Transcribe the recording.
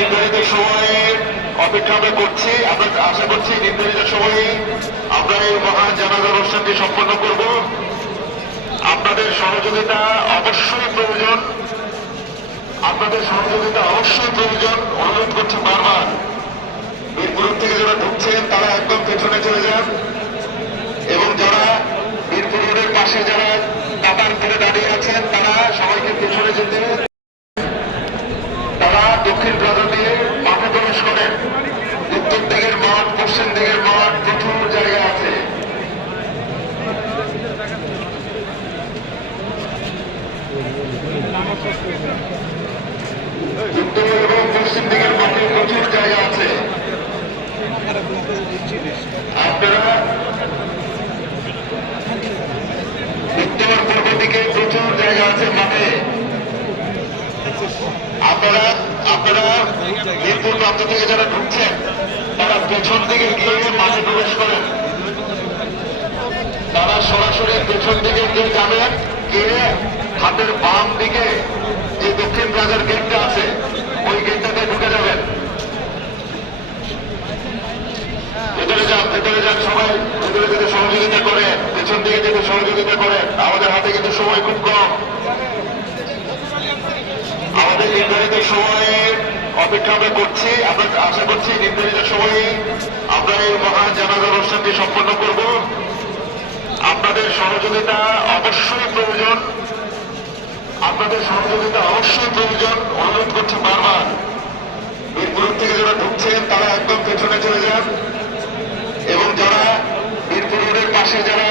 নির্ধারিত সময়ে অপেক্ষা আমরা করছি। আমরা আশা করছি নির্ধারিত সময়ে আমরা এই মহান জানাজা অনুষ্ঠানটি সম্পন্ন করব। আপনাদের সহযোগিতা অবশ্যই প্রয়োজন, আপনাদের সহযোগিতা অবশ্যই প্রয়োজন। অনুরোধ করছি বারবার, বীরপুর থেকে যারা ঢুকছেন তারা একদম পেছনে চলে যান, এবং যারা বীরপুর রোডের পাশে যারা কাতার করে দাঁড়িয়ে আছেন তারা সবাইকে পেছনে যেতে, তারা দক্ষিণ প্লাজা দিয়ে মাঠে প্রবেশ করেন। উত্তর দিকের মাঠ, পশ্চিম দিকের মাঠ, প্রচুর জায়গা আছে। উত্তর এবং পশ্চিম দিকের মাঠে প্রচুর জায়গা আছে। আপনারা উত্তর পূর্ব দিকে প্রচুর জায়গা আছে মাঠে। আপনারা মিরপুর প্রান্ত থেকে যারা ঢুকছেন তারা পেছন দিকে গিয়ে মাঠে প্রবেশ করেন। তারা সরাসরি পেছন দিকে গিয়ে যাবেন, গিয়ে হাতের বাম দিকে যে দক্ষিণ প্লাজার গেটটা আছে ওই গেটটাতে ঢুকে যাবেন। ভেতরে যান সবাই, ভেতরে যেতে সহযোগিতা করে, পেছন দিকে যেতে সহযোগিতা করেন। আমাদের হাতে কিন্তু সময় খুব কম। আমাদের নির্ধারিত সময়ে অপেক্ষা আমরা করছি। আমরা আশা করছি নির্ধারিত সময়ে আমরা এই মহান জানাজা অনুষ্ঠানটি সম্পন্ন করব। আপনাদের সহযোগিতা অবশ্যই প্রয়োজন, আপনাদের সহযোগিতা অবশ্যই প্রয়োজন। অনুরোধ করছি বারবার, বীরপুর থেকে যারা ঢুকছেন তারা একদম পেছনে চলে যান, এবং যারা বীরপুর রোডের পাশে যারা